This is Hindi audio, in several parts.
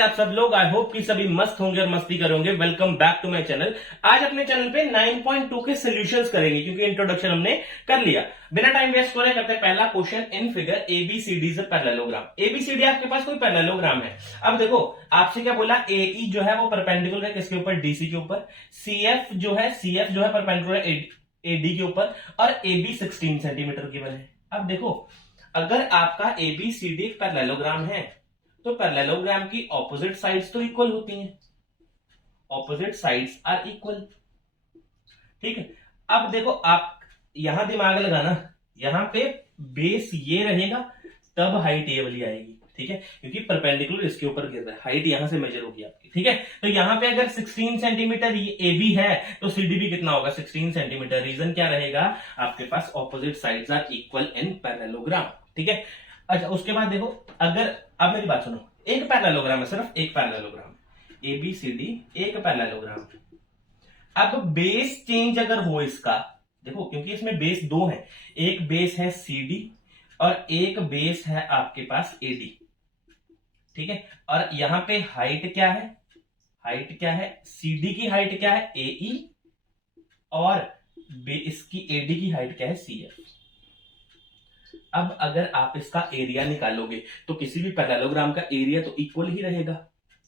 कैसे आप सब लोग। आई होप कि सभी मस्त होंगे और मस्ती करोगे। Welcome back to my channel. आज अपने चैनल पे 9.2 के सॉल्यूशंस करेंगे क्योंकि इंट्रोडक्शन हमने कर लिया। बिना टाइम वेस्ट करे करते हैं पहला question in figure ABCD is a parallelogram. ABCD आपके पास कोई पैरेललोग्राम है। अब देखो आपसे क्या बोला, एई जो है वो परपेंडिकुलर है किसके ऊपर, डीसी के ऊपर। सीएफ जो है परपेंडिकुलर एडी के ऊपर और एबी 16 सेंटीमीटर गिवन है। अब देखो अगर आपका एबीसीडी पैरेललोग्राम है तो पैरेललोग्राम की ऑपोजिट साइड्स तो इक्वल होती हैं। ऑपोजिट साइड्स आर इक्वल, ठीक है। अब देखो आप यहां दिमाग लगाना, यहां पे बेस ये रहेगा तब हाइट ये वाली आएगी, ठीक है, क्योंकि परपेंडिकुलर इसके ऊपर गिर रहा है, हाइट यहां से मेजर होगी आपकी, ठीक है। तो यहां पे अगर 16 सेंटीमीटर ए बी है तो सीडी भी कितना होगा, 16 सेंटीमीटर। रीजन क्या रहेगा, आपके पास opposite sides are equal in parallelogram, ठीक है। अच्छा उसके बाद देखो, अगर अब मेरी बात सुनो, एक पैरेललोग्राम है, सिर्फ एक पैरेललोग्राम, एबीसीडी एक पैरेललोग्राम। अब बेस चेंज अगर हो इसका, देखो क्योंकि इसमें बेस दो है, एक बेस है सीडी और एक बेस है आपके पास एडी, ठीक है। और यहां पे हाइट क्या है, हाइट क्या है, सीडी की हाइट क्या है एई और इसकी एडी की हाइट क्या है सीएफ। अब अगर आप इसका एरिया निकालोगे तो किसी भी पैरेललोग्राम का एरिया तो इक्वल ही रहेगा।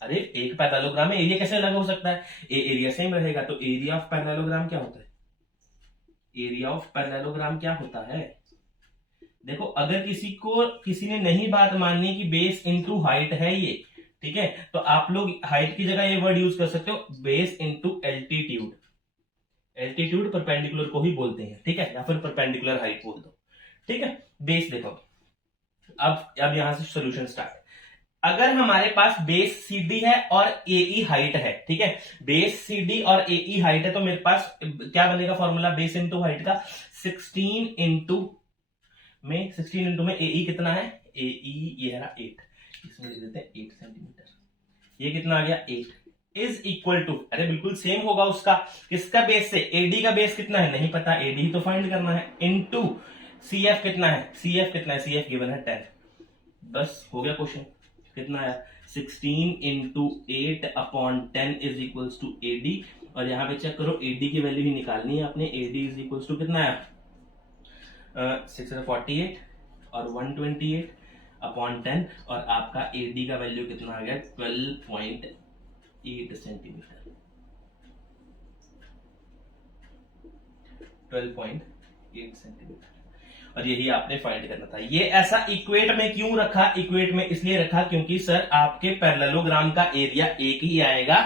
अरे एक पैरेललोग्राम में एरिया कैसे अलग हो सकता है, एरिया सेम रहेगा। तो एरिया ऑफ पैरेललोग्राम क्या होता है, एरिया ऑफ पैरेललोग्राम क्या होता है। देखो अगर किसी ने नहीं बात माननी कि बेस इनटू हाइट है ये, ठीक है, तो आप लोग हाइट की जगह ये वर्ड यूज कर सकते हो, base into altitude. Altitude perpendicular को ही बोलते हैं, ठीक है, या फिर परपेंडिकुलर हाइट बोल दो, ठीक है। बेस देखो अब यहां से सॉल्यूशन स्टार्ट। अगर हमारे पास बेस सीडी है और एई हाइट है, ठीक है, बेस सीडी और एई हाइट है, तो मेरे पास क्या बनेगा फॉर्मूला, बेस इंटू हाइट का 16 इंटू में एई कितना है, एई ये है 8, इसमें लिख देते हैं 8 सेंटीमीटर, ये कितना आ गया 8 इज इक्वल टू, अरे बिल्कुल सेम होगा उसका, किसका बेस से, एडी का बेस कितना है नहीं पता, एडी तो फाइंड करना है, इनटू सीएफ कितना है, सीएफ गिवन है 10। बस हो गया क्वेश्चन। कितना आया 16 into 8 upon 10 is equals to AD. और यहां पे चेक करो एडी की वैल्यू ही निकालनी है आपने, एडी इज इक्वल्स टू कितना आया 648 और 128 अपॉन 10 और आपका एडी का वैल्यू कितना आ गया 12.8 सेंटीमीटर, 12.8 सेंटीमीटर। और यही आपने फाइंड करना था। ये ऐसा इक्वेट में क्यों रखा, इक्वेट में इसलिए रखा क्योंकि सर आपके पैरेललोग्राम का एरिया एक ही आएगा,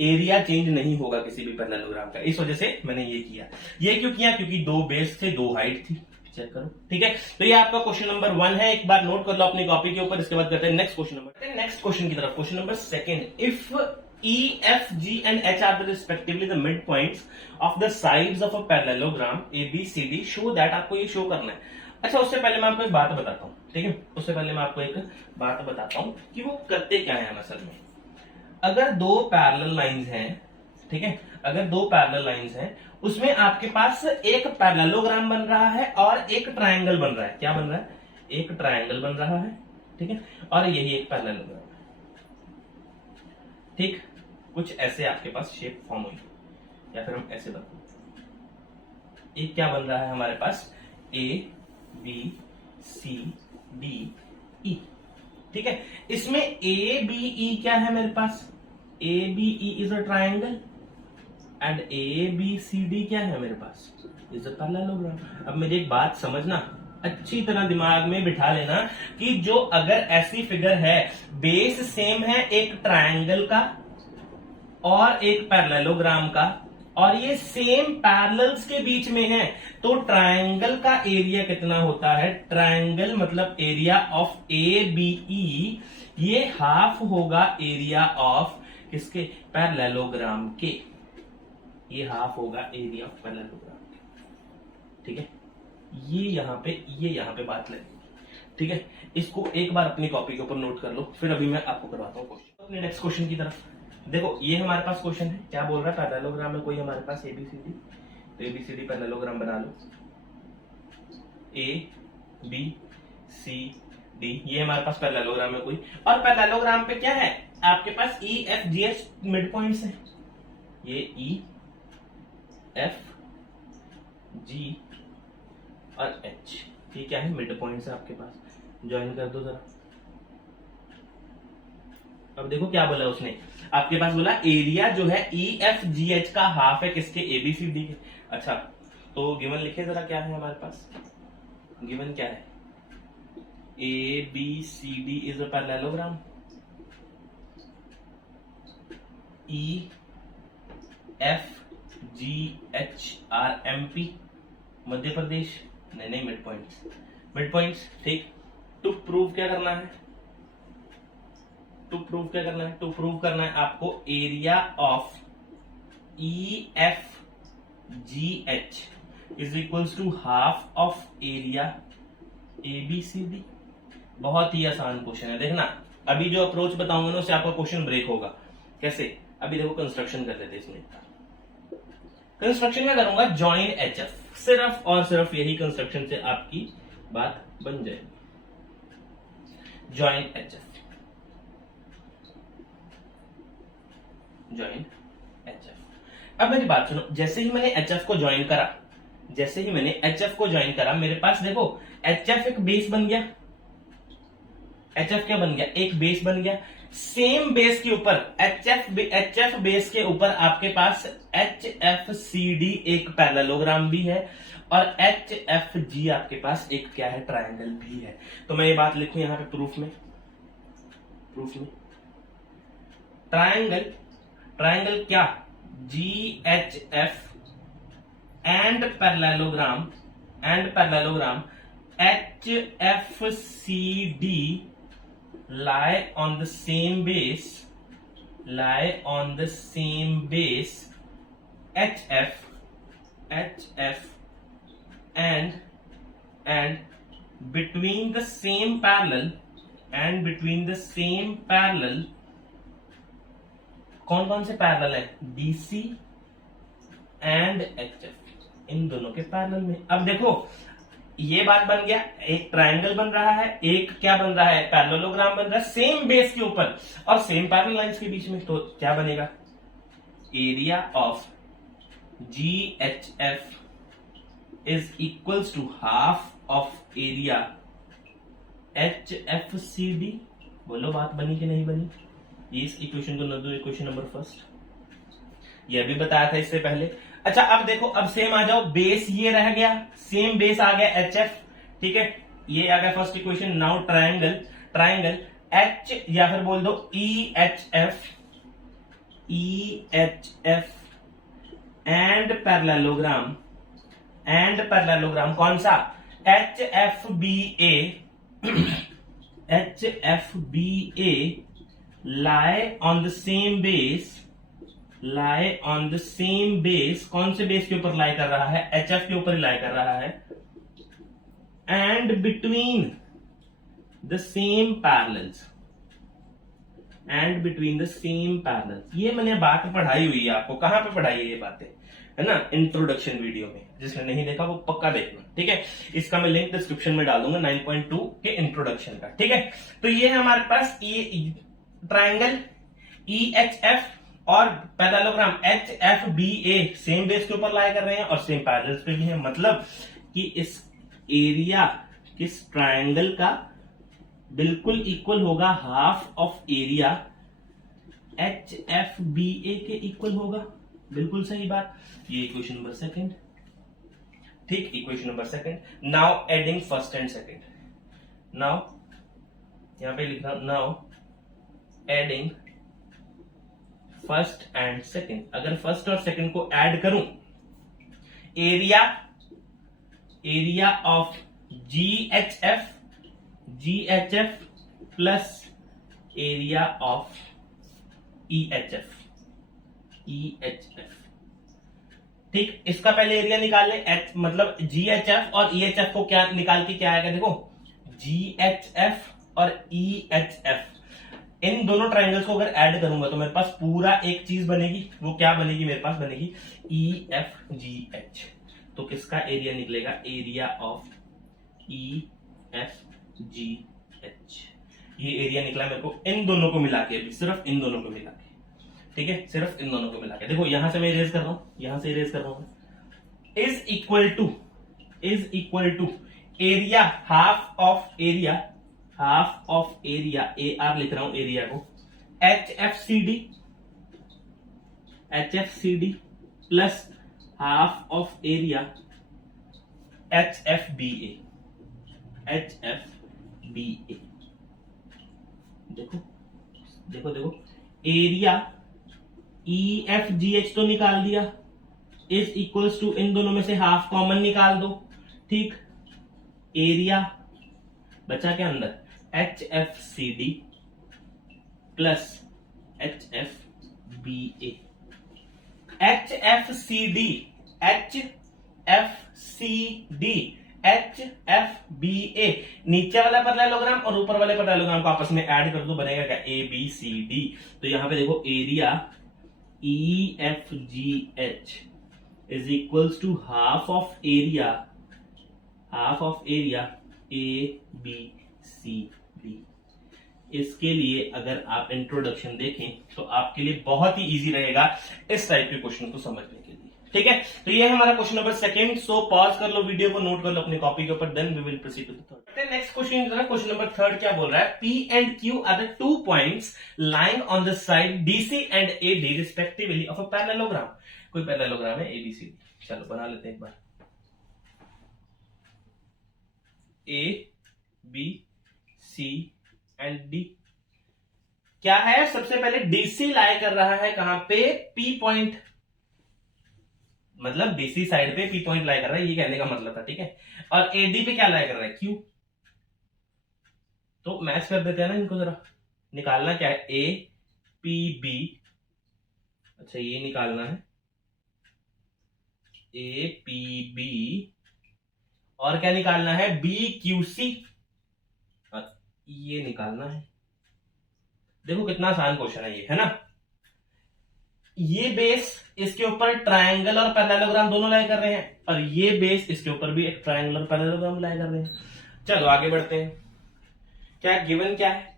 एरिया चेंज नहीं होगा किसी भी पैरेललोग्राम का, इस वजह से मैंने ये किया। ये क्यों किया, क्योंकि दो बेस थे दो हाइट थी, चेक करो, ठीक है। तो ये आपका क्वेश्चन नंबर 1 है, एक बार नोट कर लो अपनी कॉपी के ऊपर। इसके बाद करते हैं next question number, next question की तरफ। Question number 2, if E, F, G and H are the respectively the midpoints of the sides of a parallelogram ABCD, show that, आपको ये शो करना है। अच्छा उससे पहले मैं आपको एक बात बताता हूँ, ठीक है, उससे पहले मैं आपको एक बात बताता हूँ कि वो करते क्या है असल में। अगर दो पैरेलल लाइंस हैं, ठीक है, अगर दो पैरेलल लाइंस हैं उसमें आपके पास एक पैरेललोग्राम बन रहा है और एक ट्रायंगल बन रहा है। क्या बन रहा है, एक ट्रायंगल बन रहा है, ठीक है, और यही एक पैरेललोग्राम है, ठीक। कुछ ऐसे आपके पास शेप फॉर्म हुई, या फिर हम ऐसे बताते, एक क्या बन रहा है हमारे पास, A B C D E, ठीक है। इसमें ए बी ई क्या है मेरे पास, A B E is a triangle and A B C D क्या है मेरे पास, इज अ पैरेललोग्राम। अब मेरी एक बात समझना, अच्छी तरह दिमाग में बिठा लेना कि जो अगर ऐसी फिगर है, बेस सेम है एक ट्रायंगल का और एक पैरेललोग्राम का, और ये सेम पैरेलल्स के बीच में है, तो ट्रायंगल का एरिया कितना होता है, ट्रायंगल मतलब area of A B E, ये हाफ होगा एरिया ऑफ किसके, पैरेललोग्राम के, ये हाफ होगा एरिया ऑफ पैरेललोग्राम के, ठीक है। ये यहां पे बात लगेगी, ठीक है। इसको एक बार अपनी कॉपी के ऊपर नोट कर लो, फिर अभी मैं आपको करवाता हूं क्वेश्चन। अपने नेक्स्ट क्वेश्चन की तरफ देखो, ये हमारे पास क्वेश्चन है, क्या बोल रहा है, पैरेललोग्राम में कोई हमारे पास एबीसीडी, तो एबीसीडी पैरेललोग्राम बना लो, ए बी सी डी, ये हमारे पास पैरेललोग्राम है कोई, और पैरेललोग्राम पे क्या है, आपके पास E F G H mid points है, ये ई एफ जी और एच, ये क्या है, मिड पॉइंट्स है आपके पास। ज्वाइन कर दो जरा। अब देखो क्या बोला उसने, आपके पास बोला एरिया जो है ई एफ जी एच का हाफ है किसके, एबीसीडी के। अच्छा तो गिवन लिखे जरा, क्या है हमारे पास गिवन, क्या है, A B C D is a parallelogram, E F G H are M P Madhya Pradesh, नहीं मिड पॉइंट्स, मिड पॉइंट्स, ठीक। टू प्रूव क्या करना है, टू प्रूव क्या करना है, टू प्रूव करना है आपको area of E F G H is equals to half of area A B C D. बहुत ही आसान क्वेश्चन है, देखना अभी जो अप्रोच बताऊंगा ना उससे आपका क्वेश्चन ब्रेक होगा। कैसे, अभी देखो कंस्ट्रक्शन कर लेते इसमें। कंस्ट्रक्शन में करूंगा जॉइन एच एफ, सिर्फ और सिर्फ यही कंस्ट्रक्शन से आपकी बात बन जाएगी। Join H F, join H F. अब मेरी बात सुनो, जैसे ही मैंने एच एफ को ज्वाइन करा, जैसे ही मैंने एच एफ को ज्वाइन करा, मेरे पास देखो एच एफ एक बेस बन गया, एच एफ क्या बन गया, एक बेस बन गया। सेम बेस के ऊपर एच एफ बेस के ऊपर आपके पास एच एफ सी डी एक पैरेललोग्राम भी है और एच एफ जी आपके पास एक क्या है, ट्रायंगल भी है। तो मैं ये बात लिखूं यहां पे प्रूफ में, प्रूफ में ट्रायंगल, ट्रायंगल क्या, G H F and parallelogram, and parallelogram H F C D lie on the same base, lie on the same base HF and between the same parallel, and between the same parallel कौन कौन से पैरेलल है, BC एंड HF, इन दोनों के पैरेलल में। अब देखो ये बात बन गया, एक ट्रायंगल बन रहा है, एक क्या बन रहा है, पैरेललोग्राम बन रहा है सेम बेस के ऊपर और सेम पैरेलल लाइंस के बीच में। तो क्या बनेगा, area of G H F is equals to half of area H F C D. बोलो बात बनी कि नहीं बनी। ये इस इक्वेशन को न दो, इक्वेशन नंबर फर्स्ट, ये भी बताया था इससे पहले। अच्छा अब देखो, अब सेम आ जाओ, बेस ये रह गया, सेम बेस आ गया एच एफ, ठीक है, ये आ गया first equation. Now triangle, triangle H या फिर बोल दो E H F, E H F and parallelogram, and parallelogram कौन सा, H F B A, H F B A lie on the same base, lie on the same base, कौन से बेस के ऊपर लाई कर रहा है, HF के ऊपर लाई कर रहा है, and between the same parallels, and between the same parallels। ये मैंने बात पढ़ाई हुई है आपको, कहां पे पढ़ाई है ये बातें, है ना, इंट्रोडक्शन वीडियो में। जिसने नहीं देखा वो पक्का देखना, ठीक है। इसका मैं लिंक डिस्क्रिप्शन में डाल दूंगा 9.2 के इंट्रोडक्शन का, ठीक है। तो ये है हमारे पास ये ट्रायंगल ई एच एफ और पैरेललोग्राम एच एफ बी ए सेम बेस के ऊपर लाई कर रहे हैं और सेम पैरेलल्स पे भी है। मतलब कि इस एरिया किस ट्रायंगल का बिल्कुल इक्वल होगा half of area H F B A के इक्वल होगा। बिल्कुल सही बात। ये इक्वेशन नंबर सेकंड, ठीक, equation number second. Now adding first and second. Now यहां पे लिखना, now adding first and second. अगर फर्स्ट और सेकंड को ऐड करूं, area, area of G H F plus area of E H F, ठीक। इसका पहले एरिया निकाल ले, एच मतलब जी एच एफ और ई एच एफ को क्या निकाल के क्या आएगा, देखो जी एच एफ और ई एच एफ, इन दोनों ट्रायंगल्स को अगर ऐड करूंगा तो मेरे पास पूरा एक चीज बनेगी। वो क्या बनेगी, मेरे पास बनेगी ई एफ जी एच। तो किसका एरिया निकलेगा, area of E F G H. ये एरिया निकला मेरे को इन दोनों को मिला के, सिर्फ इन दोनों को मिला के, ठीक है, सिर्फ इन दोनों को मिला के। देखो यहां से मैं इरेज कर रहा हूं, यहां से इरेज कर रहा हूं, is equal to area, half of area A R लिख रहा हूं एरिया को, H F C D plus half of area H F B A. देखो देखो देखो, area E F G H तो निकाल दिया, इज इक्वल्स टू इन दोनों में से हाफ कॉमन निकाल दो, ठीक, एरिया बचा के अंदर H F C D plus H F B A. H F C D H F B A, नीचे वाला पैरेललोग्राम और ऊपर वाले पैरेललोग्राम को आपस में ऐड कर दो, बनेगा क्या, ए बी सी डी। तो यहां पे देखो area E F G H is equals to half of area A B C D. इसके लिए अगर आप इंट्रोडक्शन देखें तो आपके लिए बहुत ही इजी रहेगा इस टाइप के क्वेश्चन को समझने के लिए, ठीक है। तो ये है हमारा question number second. So pause कर लो, वीडियो को नोट कर लो अपनी कॉपी के ऊपर, then we will proceed to the third. Next question question number third क्या बोल रहा है, P and Q are the 2 points lying on the side DC and AB respectively of a parallelogram। कोई पैरेललोग्राम है ABCD, चलो बना लेते हैं एक बार। A B C and D क्या है, सबसे पहले DC लाई कर रहा है कहां पे, P पॉइंट, मतलब DC साइड पे P पॉइंट लाई कर रहा है, ये कहने का मतलब था, ठीक है। और AD पे क्या लाई कर रहा है, Q। तो मैच कर देते हैं ना इनको, जरा निकालना क्या है, A P B, अच्छा ये निकालना है A P B, और क्या निकालना है, B Q C, ये निकालना है। देखो कितना आसान क्वेश्चन है ये, है ना। ये बेस इसके ऊपर ट्रायंगल और पैरेललोग्राम दोनों लाई कर रहे हैं, और ये बेस इसके ऊपर भी एक ट्रायंगल और पैरेललोग्राम लाई कर रहे हैं। चलो आगे बढ़ते हैं। क्या गिवन क्या है,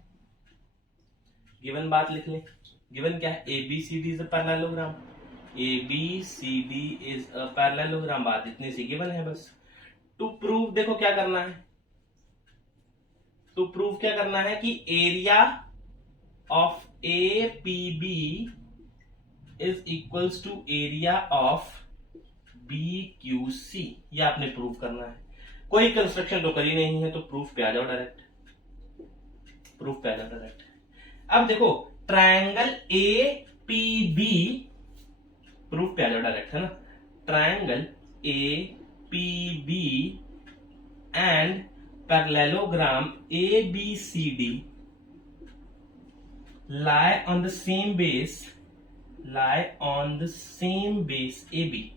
गिवन बात लिख ले। गिवन क्या है, ABCD is a parallelogram, ABCD is a parallelogram, बात इतनी सी गिवन है बस। टू प्रूव देखो क्या करना है, टू प्रूव क्या करना है कि area of APB is equals to area of BQC, ये आपने प्रूव करना है। कोई कंस्ट्रक्शन तो करी नहीं है, तो प्रूफ पे आ जाओ डायरेक्ट, प्रूफ पे आ जाओ डायरेक्ट। अब देखो ट्रायंगल APB, प्रूफ पे आ जाओ डायरेक्ट, है ना। Triangle APB and parallelogram ABCD lie on the same base AB,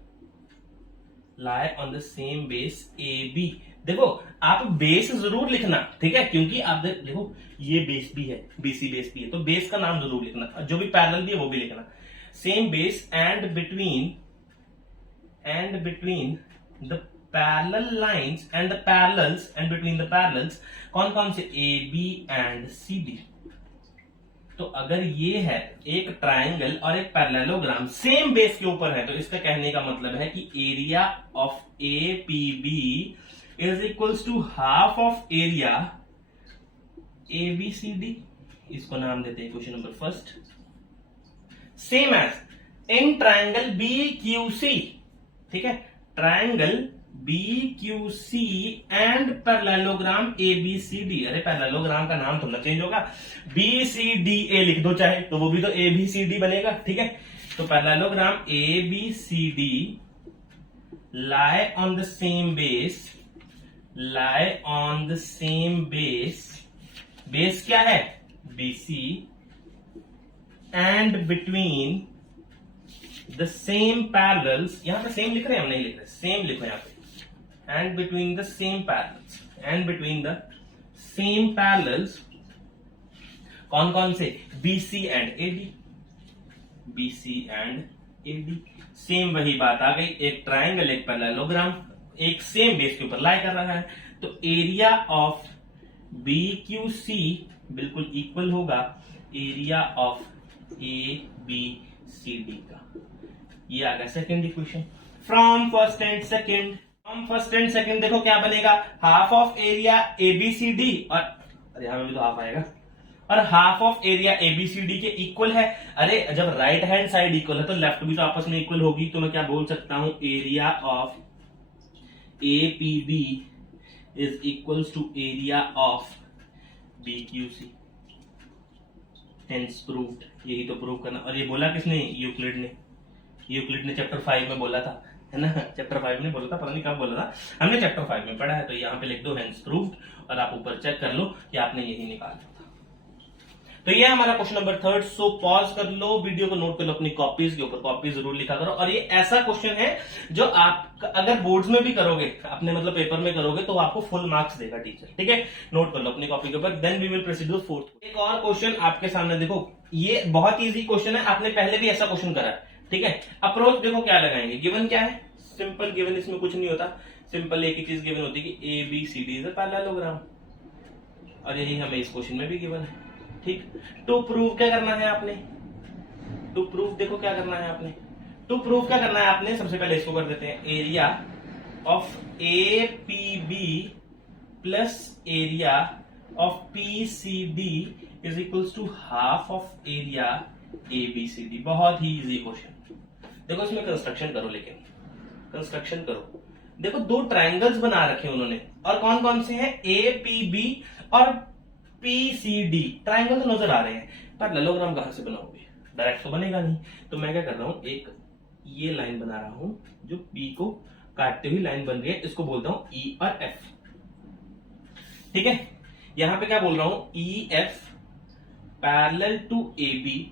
lie on the same base AB। देखो आप बेस जरूर लिखना, ठीक है, क्योंकि आप देखो ये बेस भी है, BC बेस भी है, तो बेस का नाम जरूर लिखना, जो भी पैरेलल भी है वो भी लिखना। Same base and between the parallel lines and the parallels, and between the parallels कौन कौन से, AB एंड CD। तो अगर ये है एक ट्रायंगल और एक पैरेललोग्राम सेम बेस के ऊपर है, तो इसका कहने का मतलब है कि area of APB is equals to half of area ABCD। इसको नाम देते हैं question number first. Same as in triangle BQC, ठीक है, triangle BQC and parallelogram ABCD। अरे पैरेललोग्राम का नाम थोड़ा चेंज होगा, BCDA लिख दो चाहे, तो वो भी तो ABCD बनेगा, ठीक है। तो parallelogram ABCD lie on the same base, base क्या है, BC, and between the same parallels, यहां पे सेम लिख रहे हैं, हम नहीं लिख रहे, सेम लिखो यहां पे, and between the same parallels, कौन कौन से, BC एंड AD। सेम वही बात आ गई, एक ट्रायंगल एक पैरेललोग्राम एक सेम बेस के ऊपर लाई कर रहा है, तो एरिया ऑफ BQC बिल्कुल इक्वल होगा area of A B C D का। ये आ गया second equation. From first and second देखो क्या बनेगा, हाफ ऑफ एरिया एबीसीडी, और अरे यहां में भी तो हाफ आएगा, और हाफ ऑफ एरिया एबीसीडी के इक्वल है। अरे जब राइट हैंड साइड इक्वल है तो लेफ्ट भी तो आपस में इक्वल होगी, तो मैं क्या बोल सकता हूं, area of APB is equals to area of BQC. Hence proved. यही तो प्रूव करना। और ये बोला किसने, यूक्लिड ने चैप्टर 5 में बोला था, है ना, चैप्टर 5 में बोला था, पता नहीं कब बोला था, हमने चैप्टर 5 में पढ़ा है। तो यहाँ पे लिख दो हेंस प्रूव्ड, और आप ऊपर चेक कर लो कि आपने यही निकाला था। तो ये हमारा क्वेश्चन नंबर 3। सो पॉज कर लो, वीडियो को नोट कर लो, अपनी कॉपीज के ऊपर कॉपी जरूर लिखा करो। और ये ऐसा क्वेश्चन है जो आप अगर बोर्ड्स में भी करोगे, अपने मतलब पेपर में करोगे, तो आपको फुल मार्क्स देगा टीचर। ठीक है, नोट कर लो अपनी कॉपी के ऊपर। Then we will proceed to fourth. एक और क्वेश्चन आपके सामने देखो, ये बहुत इजी क्वेश्चन है, आपने पहले भी ऐसा क्वेश्चन करा है। ठीक है, अप्रोच देखो क्या लगाएंगे, गिवन क्या है, सिंपल गिवन, इसमें कुछ नहीं होता, सिंपल एक ही चीज गिवन होती है कि A B C D is a parallelogram, और यही हमें इस क्वेश्चन में भी गिवन है। ठीक, टू प्रूव क्या करना है आपने, टू प्रूव देखो क्या करना है आपने, टू प्रूव क्या करना है आपने, सबसे पहले इसको कर देते हैं, area of A P B plus area of P C D is equals to half of area A B C D. बहुत ही इजी क्वेश्चन। देखो इसमें कंस्ट्रक्शन करो, लेकिन कंस्ट्रक्शन करो। देखो दो ट्रायंगल्स बना रखे उन्होंने, और कौन कौन से हैं, ए पी बी और पीसीडी। ट्रायंगल तो नजर आ रहे हैं, पर पैरेललोग्राम कहां से बनाओगे, डायरेक्ट तो बनेगा नहीं। तो मैं क्या कर रहा हूं, एक ये लाइन बना रहा हूं जो पी को काटते हुए लाइन बन रही है, इसको बोलता हूं ई और एफ। ठीक है, यहां पे क्या बोल रहा हूं, E F parallel to A B.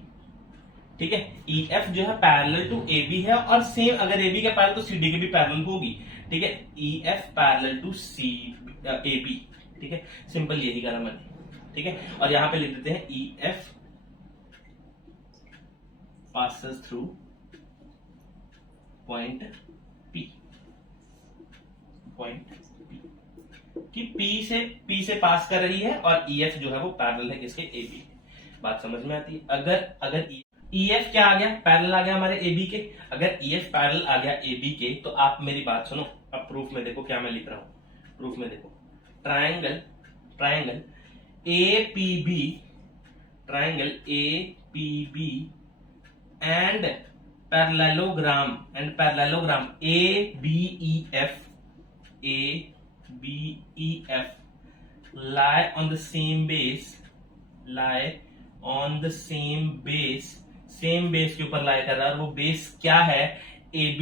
ठीक है, ई एफ जो है पैरेलल टू ए बी है, और सेम अगर ए बी का पैरेलल तो सी डी के भी पैरेलल होगी। ठीक है, E F parallel to C A B. ठीक है, सिंपल यही करा मैंने। ठीक है, और यहां पे लिख देते हैं E F passes through point P, कि पी से पास कर रही है, और ई एफ जो है वो पैरेलल है किसके, ए बी। बात समझ में आती है। अगर ई एफ क्या आ गया, पैरेलल आ गया हमारे ए बी के। अगर ई एफ पैरेलल आ गया ए बी के, तो आप मेरी बात सुनो, अब प्रूफ में देखो क्या मैं लिख रहा हूं। प्रूफ में देखो, triangle APB, triangle APB and parallelogram ABEF lie on the same base, same base के ऊपर लाई कर रहा है, और वो बेस क्या है, AB।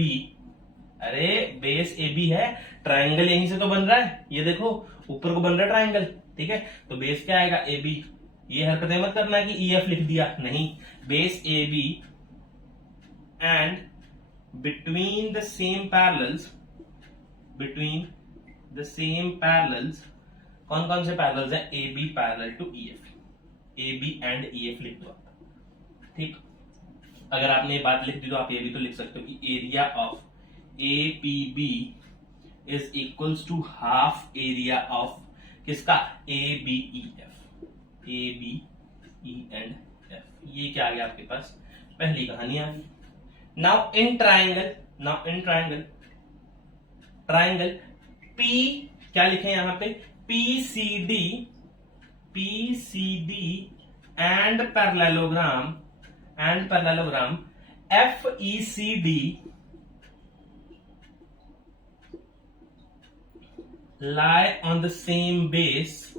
अरे बेस AB है, ट्रायंगल यहीं से तो बन रहा है, ये देखो ऊपर को बन रहा है ट्रायंगल। ठीक है, तो बेस क्या आएगा, ए बी। ये हरकतें मत करना कि ई एफ लिख दिया, नहीं, base A B and between the same parallels, कौन कौन से पैरेलल्स है, A B parallel to E F, A B and E F लिख दो आप। ठीक, अगर आपने ये बात लिख दी तो आप ये भी तो लिख सकते हो कि area of A P B is equals to half area of किसका, A B E F, A B E and F. ये क्या आ गया आपके पास, पहली कहानी आ गई। नाउ इन ट्रायंगल पी क्या लिखे यहां पे, P C D and parallelogram F E C D lie on the same base।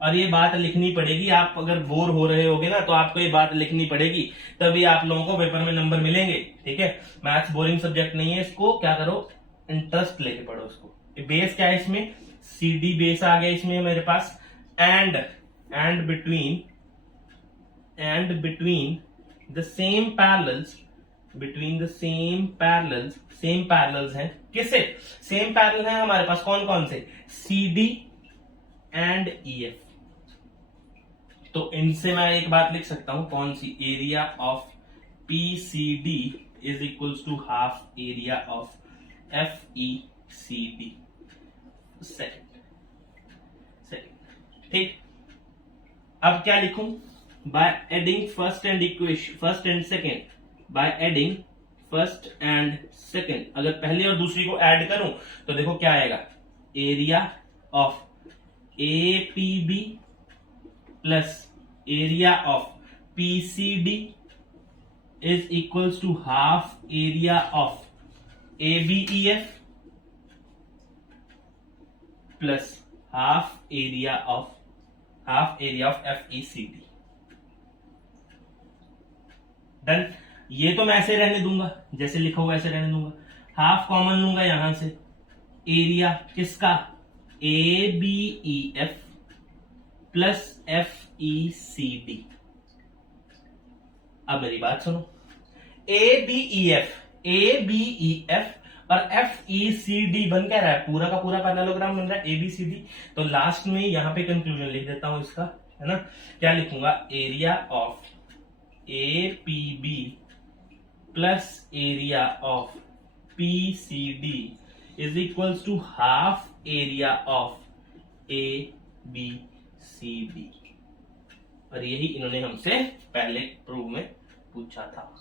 और ये बात लिखनी पड़ेगी, आप अगर बोर हो रहे होगे ना तो आपको ये बात लिखनी पड़ेगी, तभी आप लोगों को पेपर में नंबर मिलेंगे। ठीक है, मैथ्स बोरिंग सब्जेक्ट नहीं है, इसको क्या करो, इंटरेस्ट लेके पढ़ो इसको। बेस क्या है इसमें, सी डी बेस आ गया इसमें मेरे पास, and between the same parallels हैं, किससे सेम पैरेलल है हमारे पास, कौन कौन से, C D and E F. तो इनसे मैं एक बात लिख सकता हूं, कौन सी, area of P C D is equals to half area of F E C D. Second, ठीक, अब क्या लिखूं, by adding first and second, by adding first and second, अगर पहली और दूसरी को ऐड करूं तो देखो क्या आएगा, area of APB plus area of PCD is equals to half area of ABEF plus half area of FECD। Done. ये तो मैं ऐसे रहने दूंगा, जैसे लिखा हुआ ऐसे रहने दूंगा, हाफ कॉमन लूंगा यहां से, एरिया किसका, ABEF प्लस FECD। अब मेरी बात सुनो, ABEF और FECD बन क्या रहा है, पूरा का पूरा पैरेललोग्राम बन रहा है ABCD। तो लास्ट में यहां पे कंक्लूजन लिख देता हूं इसका, है ना। क्या लिखूंगा, area of APB plus area of PCD is equals to half area of ABCD। और यही इन्होंने हमसे पहले प्रूव में पूछा था।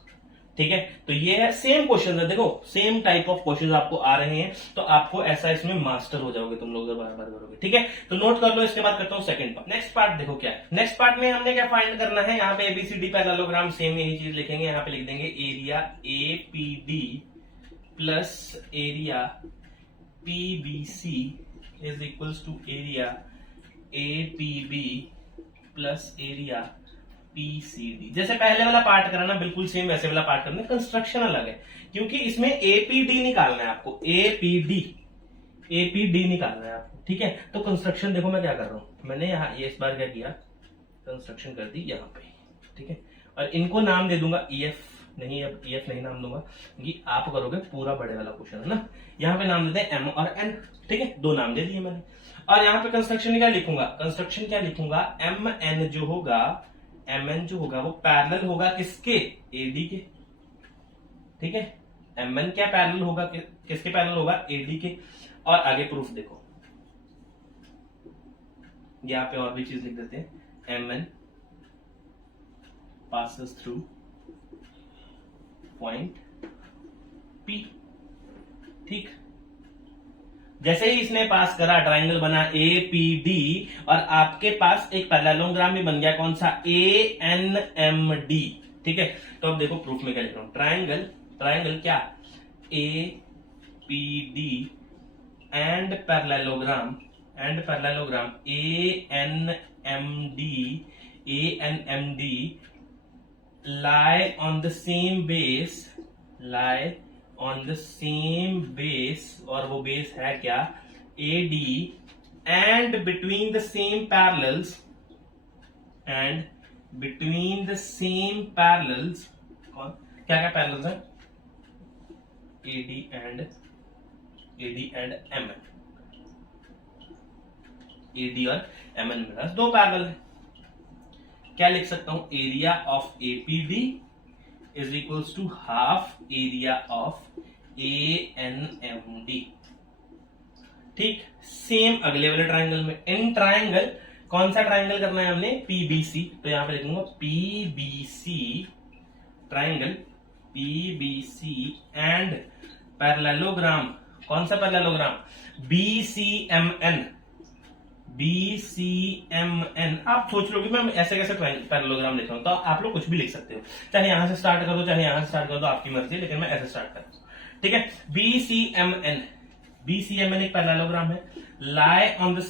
ठीक है, तो ये है सेम क्वेश्चन है, देखो सेम टाइप ऑफ क्वेश्चन आपको आ रहे हैं, तो आपको ऐसा इसमें मास्टर हो जाओगे तुम लोग बार बार करोगे। ठीक है, तो नोट कर लो। इसके बाद करता हूं सेकंड पार्ट। नेक्स्ट पार्ट देखो क्या है, नेक्स्ट पार्ट में हमने क्या फाइंड करना है, यहाँ पे ABCD पैरेललोग्राम सेम यही चीज लिखेंगे, यहाँ पे लिख देंगे area APD plus area PBC is equals to area APB plus area PCD। जैसे पहले वाला पार्ट करा ना, बिल्कुल सेम वैसे वाला पार्ट करना, कंस्ट्रक्शन अलग है क्योंकि इसमें APD निकालना है आपको, APD निकालना है आपको। ठीक है, तो कंस्ट्रक्शन देखो मैं क्या कर रहा हूं, मैंने यहाँ ये इस बार क्या किया, कंस्ट्रक्शन कर दी यहाँ पे। ठीक है, और इनको नाम दे दूंगा EF नहीं, अब EF नहीं नाम दूंगा क्योंकि आप करोगे पूरा बड़े वाला क्वेश्चन है ना। यहाँ पे नाम देते हैं M और N। ठीक है, दो नाम दे दिए मैंने। और यहाँ पे कंस्ट्रक्शन क्या लिखूंगा, कंस्ट्रक्शन क्या लिखूंगा, MN जो होगा, MN जो होगा वो पैरेलल होगा किसके, AD के। ठीक है, MN क्या पैरेलल होगा, किसके पैरेलल होगा, AD के। और आगे प्रूफ देखो, यहाँ पे और भी चीज लिख देते हैं, MN passes through point P। ठीक, जैसे ही इसने पास करा, ट्राइंगल बना APD, और आपके पास एक पैरेललोग्राम भी बन गया, कौन सा, ANMD। ठीक है, तो अब देखो प्रूफ में क्या लिख रहा हूं, ट्राइंगल क्या, APD and parallelogram ANMD lie on the same base, और वो बेस है क्या, AD, and between the same parallels, कौन क्या क्या पैरेलल्स है, AD and MN, AD और MN में दो पैरेलल है। क्या लिख सकता हूं, area of APD is equals to half area of ANMD। ठीक, सेम अगले वाले ट्राइंगल में, इन ट्राइंगल कौन सा ट्राइंगल करना है हमने, PBC। तो यहां पे लिखूंगा PBC, triangle PBC and parallelogram, कौन सा पैरेललोग्राम, BCMN। आप सोच लो कि मैं ऐसे कैसे पैरेललोग्राम लिख रहा हूं, तो आप लोग कुछ भी लिख सकते हो, चाहे यहां से स्टार्ट कर दो, चाहे यहां से स्टार्ट कर दो, आपकी मर्जी, लेकिन मैं ऐसे स्टार्ट कर रहा हूं। ठीक है, BCMN एक पैरेललोग्राम है, lie on the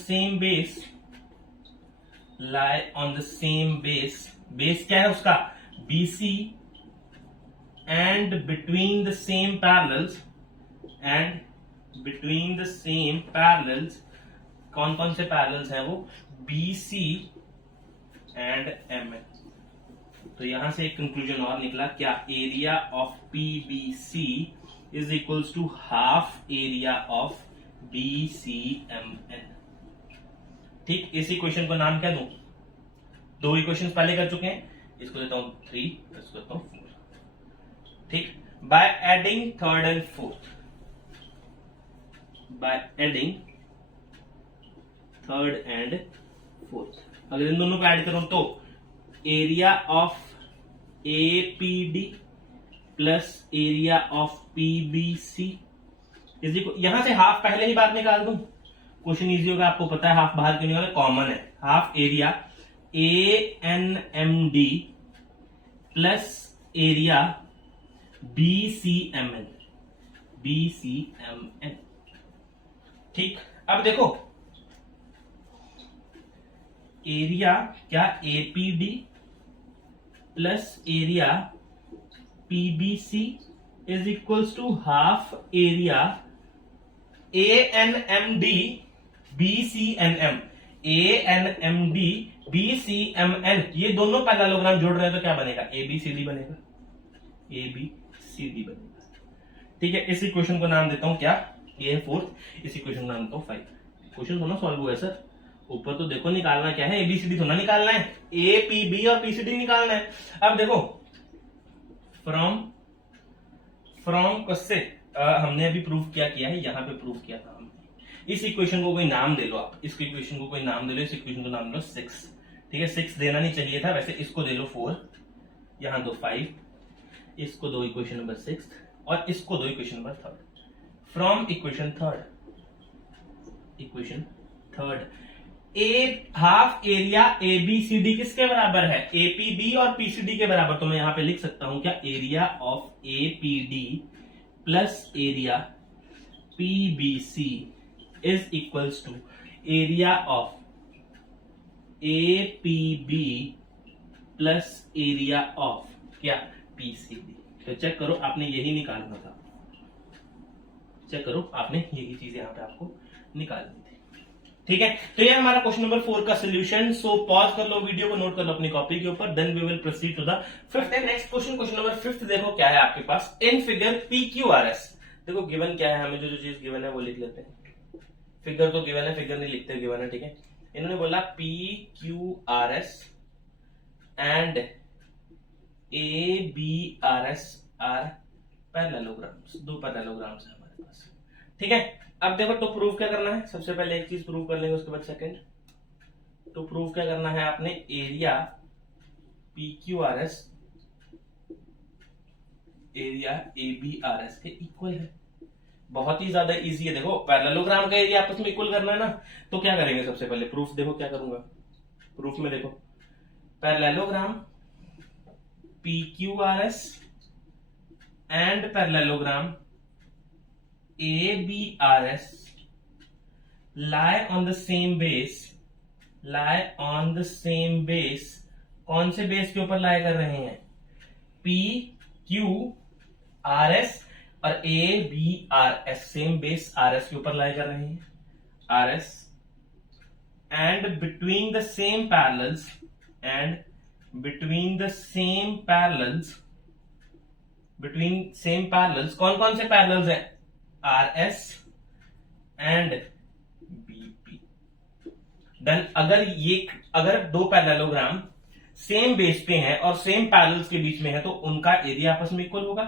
same base, base क्या है उसका, BC, and between the same parallels, कौन कौन से पैरेलल्स हैं वो, BC एंड MN। तो यहां से एक कंक्लूजन और निकला, क्या, area of PBC is equals to half area of BCMN। ठीक, इसी क्वेश्चन को नाम क्या दूं, दो इक्वेशन पहले कर चुके हैं, इसको देता हूं 3, इसको देता हूं 4। ठीक, by adding third and fourth, third and 4। अगर इन दोनों को ऐड करूं तो area of APD plus area of PBC is equal, यहां से हाफ पहले ही बात निकाल दूं, क्वेश्चन इजी होगा। आपको पता है हाफ बाहर क्यों निकाले, कॉमन है। Half area A N M D plus area B C M N, B C M N. ठीक, अब देखो एरिया क्या, APD plus area PBC is equals to half area A N M D B C N M, A N M D B C M N. ये दोनों पैरेललोग्राम जोड़ रहे हैं तो क्या बनेगा, ए बी सी डी बनेगा, ए बी सी डी बनेगा। ठीक है, इस इक्वेशन को नाम देता हूं क्या, ये है 4, इस इक्वेशन को नाम देता हूं 5। क्वेश्चन थोड़ा सॉल्व हुआ है सर, ऊपर तो देखो निकालना क्या है, एबीसीडी थोड़ा निकालना है, ए पी बी और पीसीडी निकालना है। अब देखो फ्रॉम कस्से हमने अभी प्रूफ क्या किया है, यहां पे प्रूफ किया था हमने। इस इक्वेशन को कोई नाम दे लो आप, इस इक्वेशन को कोई नाम दे लो, इस इक्वेशन को नाम लो 6। ठीक है, 6 देना नहीं चाहिए था वैसे, इसको दे लो 4, यहां दो 5, इसको दो इक्वेशन नंबर 6 और इसको दो equation number 3। From equation third a half area A B C D किसके बराबर है, एपीबी और पीसीडी के बराबर। तो मैं यहां पे लिख सकता हूं क्या, area of APD plus area PBC is equals to area of APB plus area of क्या, पीसीडी। तो चेक करो, आपने यही निकालना था, चेक करो आपने यही चीज यहां पे आपको निकालनी थी। ठीक है, तो ये हमारा क्वेश्चन नंबर 4 का सोल्यूशन। सो पॉज कर लो वीडियो को, नोट कर लो अपनी कॉपी के ऊपर, then we will proceed to the 5th and next question. Question number 5 देखो क्या है आपके पास, in figure P Q R S. देखो गिवन क्या है, हमें जो चीज गिवन है वो लिख लेते हैं। फिगर तो गिवन है, फिगर नहीं लिखते, गिवन है। ठीक है, इन्होंने बोला P Q R S and A B R S are parallelograms, दो पैरेललोग्राम्स है हमारे पास। ठीक है, अब देखो तो प्रूफ क्या करना है, सबसे पहले एक चीज प्रूव कर लेंगे, उसके बाद सेकंड। तो प्रूफ क्या करना है आपने, area P Q R S area A B R S के इक्वल है। बहुत ही ज्यादा इजी है। देखो पैरेललोग्राम का एरिया आपस में इक्वल करना है ना, तो क्या करेंगे सबसे पहले, प्रूफ देखो क्या करूंगा। प्रूफ में देखो parallelogram P Q R S and parallelogram A B R S lie on the same base, lie on the same base। कौन से बेस के ऊपर लाई कर रहे हैं, P Q R S और A B R S, same base R S के ऊपर लाई कर रहे हैं, R S and between the same parallels, and between the same parallels, between same parallels कौन कौन से पैरेलल्स हैं, R S and देन अगर दो पैरेललोग्राम सेम बेस पे हैं और सेम पैरेलल्स के बीच में है तो उनका एरिया आपस में इक्वल होगा।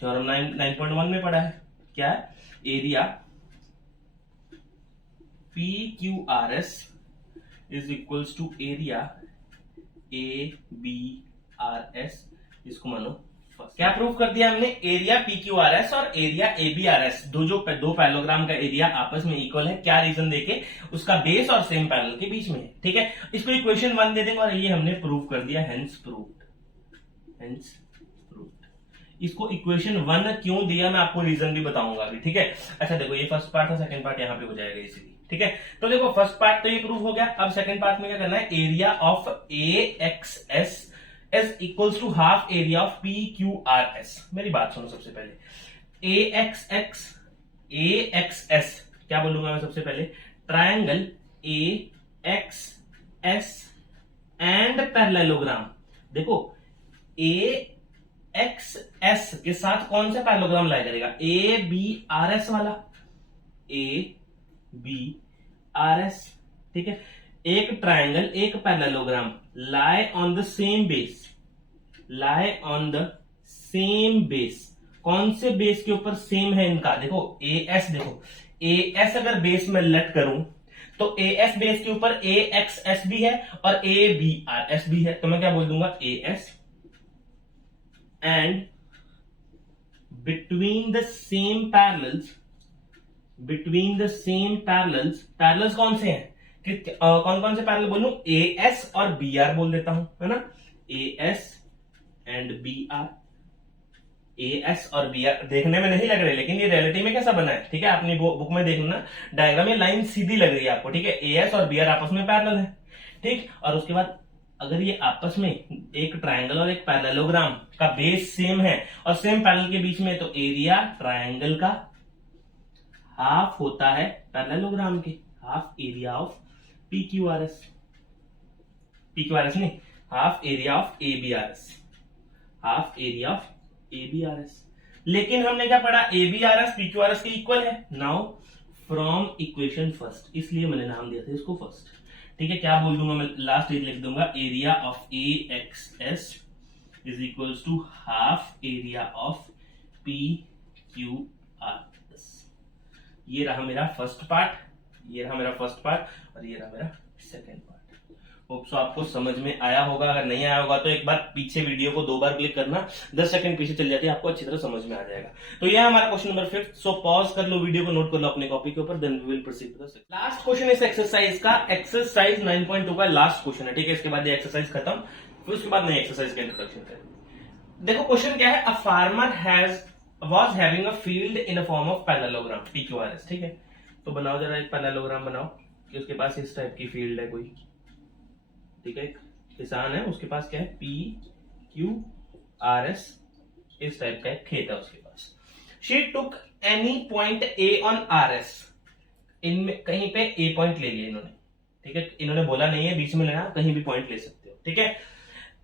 थ्योरम 9.1 में पढ़ा है, क्या है, area P Q R S is equals to area A B R S. इसको मानो क्या प्रूव कर दिया हमने, area P Q R S और area A B R S दो पैरेललोग्राम का एरिया आपस में इक्वल है। क्या रीजन देके, उसका बेस और सेम पैरेलल के बीच में है। ठीक है, इसको इक्वेशन 1 दे देंगे और ये हमने प्रूव कर दिया, हेंस प्रूव्ड। इसको इक्वेशन 1 क्यों दिया मैं आपको रीजन भी बताऊंगा अभी। ठीक है, अच्छा देखो ये फर्स्ट पार्ट था, सेकंड पार्ट यहाँ पे हो जाएगा इसीलिए। ठीक है, तो देखो फर्स्ट पार्ट तो ये प्रूव हो गया। अब सेकंड पार्ट में क्या करना है, area of A X S is equals to half area of P Q R S. मेरी बात सुनो सबसे पहले, ए एक्स एस क्या बोलूंगा मैं सबसे पहले, triangle A X S and parallelogram. देखो ए एक्स एस के साथ कौन सा पैरेललोग्राम लाई करेगा, ए बी आर एस वाला, ए बी आर एस। ठीक है, एक ट्रायंगल एक parallelogram lie on the same base, lie on the same base। कौन से बेस के ऊपर सेम है इनका, देखो ए एस, देखो ए एस अगर बेस में लेट करूं तो ए एस बेस के ऊपर ए एक्स एस भी है और ए बी आर एस भी है, तो मैं क्या बोल दूंगा, A S and between the same parallels, between the same parallels कौन से हैं कि कौन कौन से पैरेलल बोलूं, ए एस और बी आर बोल देता हूं, है ना, A S and B R. A S और बी आर देखने में नहीं लग रहे, लेकिन ये रियलिटी में कैसा बना है, ठीक है, अपनी बुक में देखना डायग्राम में लाइन सीधी लग रही है आपको, ठीक है, ए एस और बी आर आपस में पैरेलल है, ठीक। और उसके बाद अगर ये आपस में एक ट्रायंगल और एक पैरेललोग्राम का बेस सेम है और सेम पैरेलल के बीच में, तो एरिया ट्रायंगल का हाफ होता है पैरेललोग्राम के, half area of P Q R S, P Q R S नहीं, half area of A B R S, half area of A B R S. लेकिन हमने क्या पढ़ा, A B R S P Q R S के इक्वल है। नाउ फ्रॉम इक्वेशन फर्स्ट, इसलिए मैंने नाम दिया था इसको फर्स्ट, ठीक है। क्या बोल दूंगा मैं, लास्ट लिख दूंगा, area of A X S is equals to half area of P Q R S. ये रहा मेरा फर्स्ट पार्ट, ये रहा मेरा फर्स्ट पार्ट और ये रहा मेरा सेकेंड पार्ट। होप सो आपको समझ में आया होगा, अगर नहीं आया होगा तो एक बार पीछे वीडियो को 2 बार क्लिक करना, 10 सेकंड पीछे चल जाती है, आपको अच्छी तरह समझ में आ जाएगा। तो यह हमारा क्वेश्चन नंबर 5। सो पॉज कर लो वीडियो को, नोट कर लो अपने कॉपी के ऊपर, then we will proceed to the last question इस एक्सरसाइज का, एक्सरसाइज 9.2 का लास्ट क्वेश्चन है, ठीक है। इसके बाद ये एक्सरसाइज खत्म, फिर उसके बाद नई एक्सरसाइज का इंट्रोडक्शन करेंगे। देखो क्वेश्चन क्या है, a farmer was having a field in a form of parallelogram PQRS, ठीक है। तो बनाओ जरा एक पैरेललोग्राम बनाओ कि उसके पास इस टाइप की फील्ड है कोई, ठीक है, किसान है, उसके पास क्या है, PQRS, इस टाइप का एक खेत है उसके पास। She took any point A on RS, इनमें कहीं पे A पॉइंट ले लिया इन्होंने, ठीक है, इन्होंने बोला नहीं है बीच में लेना, कहीं भी पॉइंट ले सकते हो, ठीक है।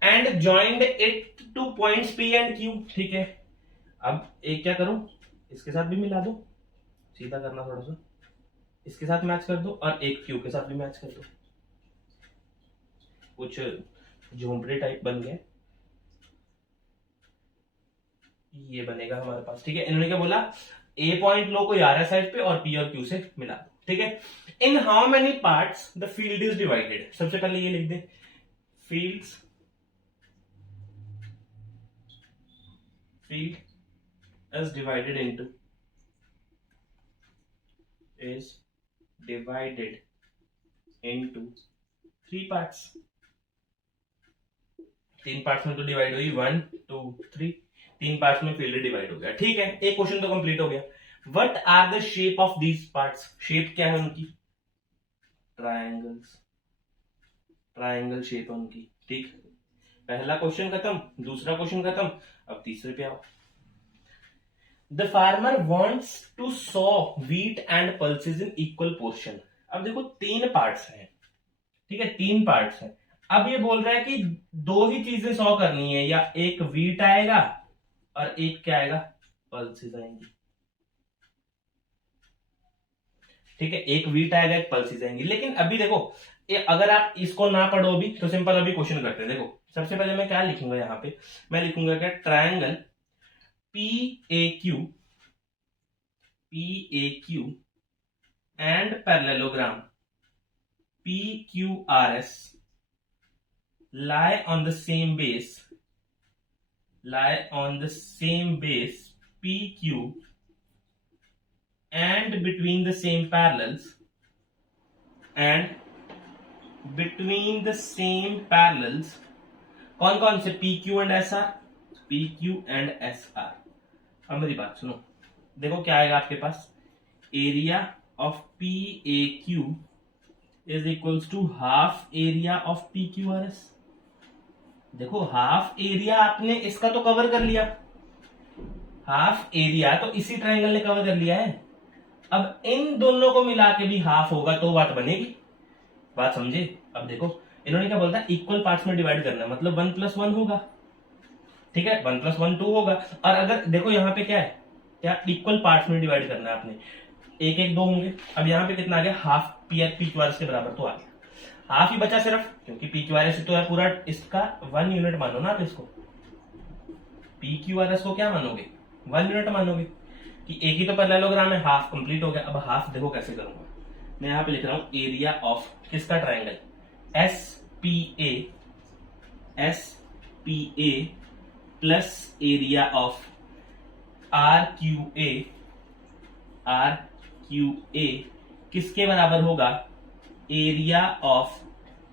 And joined it two points P and Q, ठीक है। अब एक क्या करूं, इसके साथ भी मिला दो, सीधा करना थोड़ा सा, इसके साथ मैच कर दो और एक क्यू के साथ भी मैच कर दो, कुछ झोंपड़े टाइप बन गए, ये बनेगा हमारे पास, ठीक है। इन्होंने क्या बोला, ए पॉइंट लो कोई आर एस साइड पे और पी और क्यू से मिला दो, ठीक है। In how many parts the field is divided, सबसे पहले ये लिख दे, field is divided into 3 parts। 3 parts में तो डिवाइड हुई, 1 2 3, 3 पार्ट्स में फील्ड डिवाइड हो गया, ठीक है। एक क्वेश्चन तो कंप्लीट हो गया। What are the shape of these parts, shape क्या है उनकी, ट्रायंगल्स, ट्रायंगल शेप है उनकी, ठीक। पहला क्वेश्चन खत्म, दूसरा क्वेश्चन खत्म, अब तीसरे पे आओ। The farmer wants to sow wheat and pulses in equal portion। अब देखो 3 पार्ट्स हैं, ठीक है, 3 पार्ट्स हैं। अब ये बोल रहा है कि 2 ही चीजें सॉ करनी है, या एक व्हीट आएगा और एक क्या आएगा, पल्सेस आएंगी, ठीक है, एक व्हीट आएगा एक पल्सेस आएंगी। लेकिन अभी देखो अगर आप इसको ना पढ़ो अभी तो सिंपल अभी क्वेश्चन करते हैं। देखो सबसे पहले मैं क्या लिखूंगा, यहाँ पे मैं लिखूंगा क्या, triangle PAQ and parallelogram PQRS lie on the same base PQ and between the same parallels कौन कौन से, PQ and SR, PQ and SR। अब मेरी बात सुनो, देखो क्या आएगा आपके पास, area of PAQ is equals to half area of PQRS। देखो हाफ एरिया आपने इसका तो कवर कर लिया, हाफ एरिया तो इसी ट्रायंगल ने कवर कर लिया है। अब इन दोनों को मिला के भी हाफ होगा तो बात बनेगी, बात समझे। अब देखो इन्होंने क्या बोलता है, इक्वल पार्ट्स में डिवाइड करना, मतलब 1 + 1 होगा, ठीक है, 1 + 1 2 होगा। और अगर देखो यहाँ पे क्या है, क्या इक्वल पार्ट्स में डिवाइड करना है आपने, 1 1 2 होंगे। अब यहाँ पे कितना आ गया, हाफ PQRS के बराबर तो आ गया, हाफ ही बचा सिर्फ, क्योंकि PQRS तो है पूरा, इसका 1 यूनिट मानो ना आप इसको, PQRS को क्या मानोगे, 1 यूनिट मानोगे, कि एक ही तो पैरेललोग्राम है, हाफ कंप्लीट हो गया। अब हाफ देखो कैसे करूंगा, मैं यहां पे लिख रहा हूं एरिया ऑफ किसका triangle, S P A plus area of R Q A किसके बराबर होगा, area of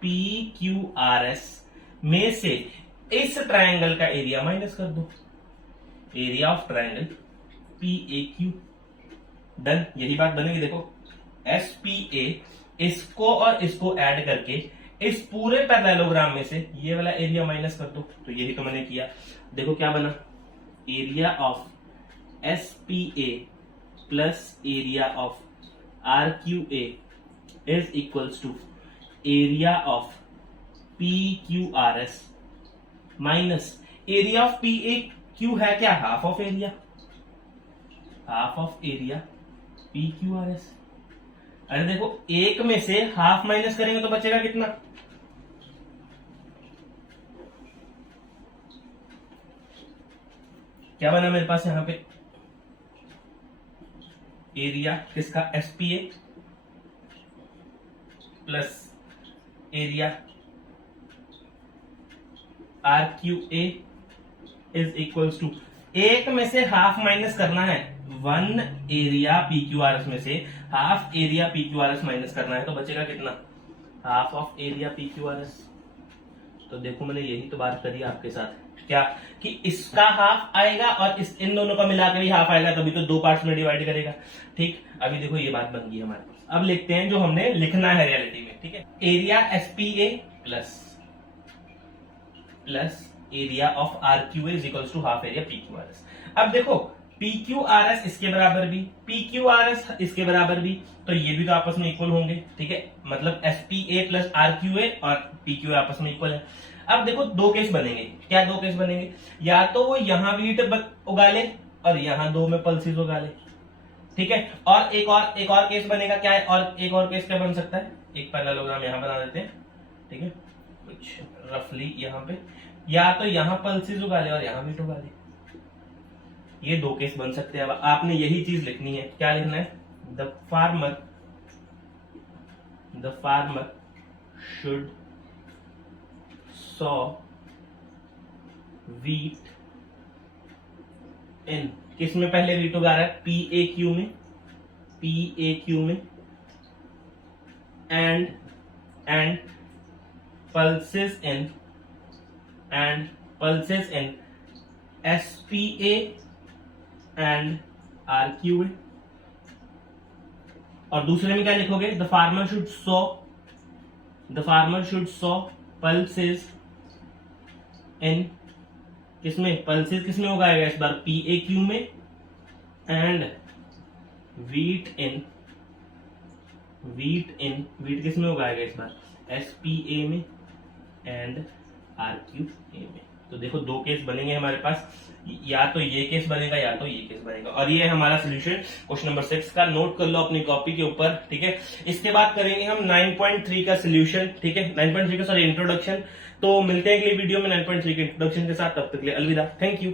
P Q R S में से इस ट्राइंगल का एरिया माइनस कर दो, area of triangle P A Q. Done, यही बात बनेगी। देखो एस पी ए, इसको और इसको ऐड करके इस पूरे पैरेललोग्राम में से ये वाला एरिया माइनस कर दो, तो यही तो मैंने किया। देखो क्या बना, area of S P A plus area of R Q A is equals to area of P Q R S minus area of P A Q है क्या, half of area P Q R S. अरे देखो एक में से हाफ माइनस करेंगे तो बचेगा कितना, क्या बना मेरे पास यहां पे, एरिया किसका, S P A plus area R Q A is equals to, एक में से हाफ माइनस करना है, one area P Q R S में से half area P Q R S minus करना है, तो बचेगा कितना, half of area P Q R S. तो देखो मैंने यही तो बात करी आपके साथ, क्या कि इसका हाफ आएगा और इन दोनों का मिलाकर भी हाफ आएगा, तभी तो दो पार्ट्स में डिवाइड करेगा। ठीक, अभी देखो ये बात बन गई हमारे पास। अब लिखते हैं जो हमने लिखना है रियलिटी में। ठीक है, area S P A plus area of R Q is equals to half area P Q R S. अब देखो पी क्यू आर एस इसके बराबर भी, पी क्यू आर एस इसके बराबर भी, तो ये भी तो आपस में इक्वल होंगे। ठीक है, मतलब S P A plus R Q A और पी क्यू आपस में इक्वल है। अब देखो दो केस बनेंगे, क्या दो केस बनेंगे, या तो वो यहां वीट उगा ले और यहां दो में पल्सेस उगा ले। ठीक है, और एक और केस बनेगा, क्या है, और एक और केस क्या बन सकता है, एक पैरेललोग्राम यहां बना देते हैं। ठीक है, कुछ रफली यहां पे, या तो यहां पल्सेस उगा ले और यहां वीट उगा ले, ये दो केस बन सकते हैं। अब आपने यही चीज लिखनी है, क्या लिखना है, the farmer should sow wheat in, किस में पहले वीट उगा रहा है, पी ए क्यू में, and pulses in S P A and R Q A. और दूसरे में क्या लिखोगे, the farmer should sow pulses in, किसमें, पल्सेस किसमें उगाएगा इस बार, पी ए क्यू में, एंड वीट किसमें उगाएगा इस बार, एस पी ए में एंड आर क्यू ए में। तो देखो दो केस बनेंगे हमारे पास, या तो ये केस बनेगा या तो ये केस बनेगा। और ये है हमारा सोल्यूशन क्वेश्चन नंबर 6 का, नोट कर लो अपनी कॉपी के ऊपर। ठीक है, इसके बाद करेंगे हम 9.3 का सोल्यूशन। ठीक है, 9.3 का सॉरी इंट्रोडक्शन। तो मिलते हैं अगली वीडियो में 9.3 के इंट्रोडक्शन के साथ, तब तक के लिए अलविदा, थैंक यू।